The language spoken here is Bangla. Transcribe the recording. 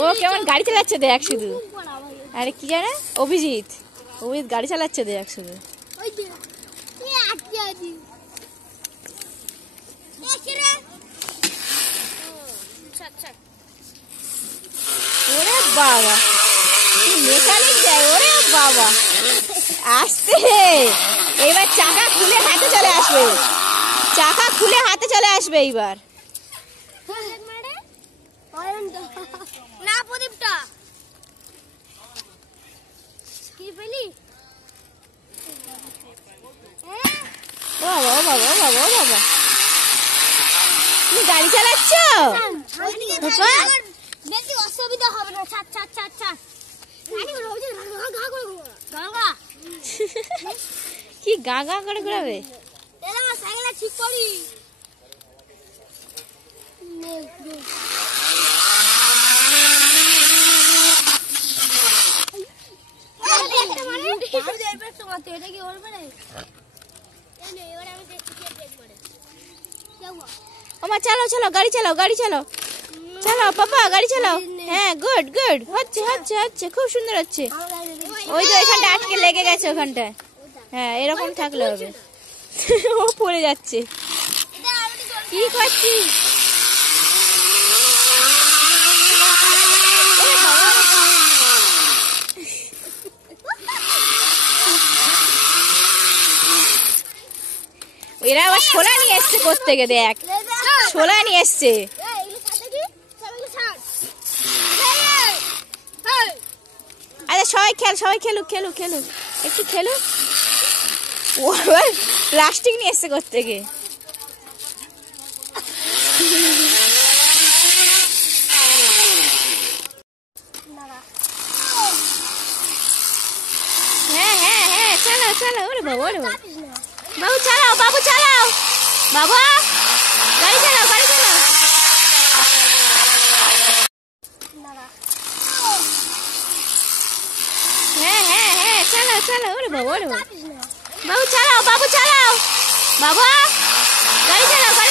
ও কেমন গাড়ি চালাচ্ছে দেখ শুধু। আরে কি জানে অভিজিৎ গাড়ি চালাচ্ছে দেখ শুধু। ওরে বাবা মেকানিক যায়। ওরে বাবা আসতে এবার চাকা খুলে হাতে চলে আসবে। চাকা খুলে হাতে চলে আসবে এইবার। না প্রদীপটা কি পেলি? বাবা বাবা বাবা বাবা তুমি গাড়ি চালাচ্ছ? বেশি অসুবিধা হবে না। ছাড় ছাড় ছাড় ছাড়। কি গা গা করে ঘুরাবে? সাইকেল ঠিক করি। ওমা চালো চালো গাড়ি চালাও গাড়ি চালাও চালাও পাপা গাড়ি চালাও। হ্যাঁ গুড গুড হচ্ছে হচ্ছে হচ্ছে খুব সুন্দর হচ্ছে। ওই যে ওইখানটা আটকে লেগে গেছে ওখানটায়। হ্যাঁ এরকম থাকলে হবে। ও পড়ে যাচ্ছে। কি করছিস? এরা আবার শোলা নিয়ে এসছে কোত্থেকে দেখ। শোলা নিয়ে এসছে। আরে সবাই খেলুক খেলুক খেলুক একটু খেলুক। ও আবার প্লাস্টিক নিয়ে এসছে কোত্থেকে। হ্যাঁ হ্যাঁ হ্যাঁ চালাও চালাও। ওরে বাবা ওরে বাবা বাবু চালাও বাবু চালাও বাবা গাড়ি চালাও গাড়ি চালাও। হ্যাঁ হ্যাঁ হ্যাঁ চালাও চালাও। ওরে বাবা ওরে বাবা বাবু চালাও বাবু চালাও বাবা গাড়ি চালাও।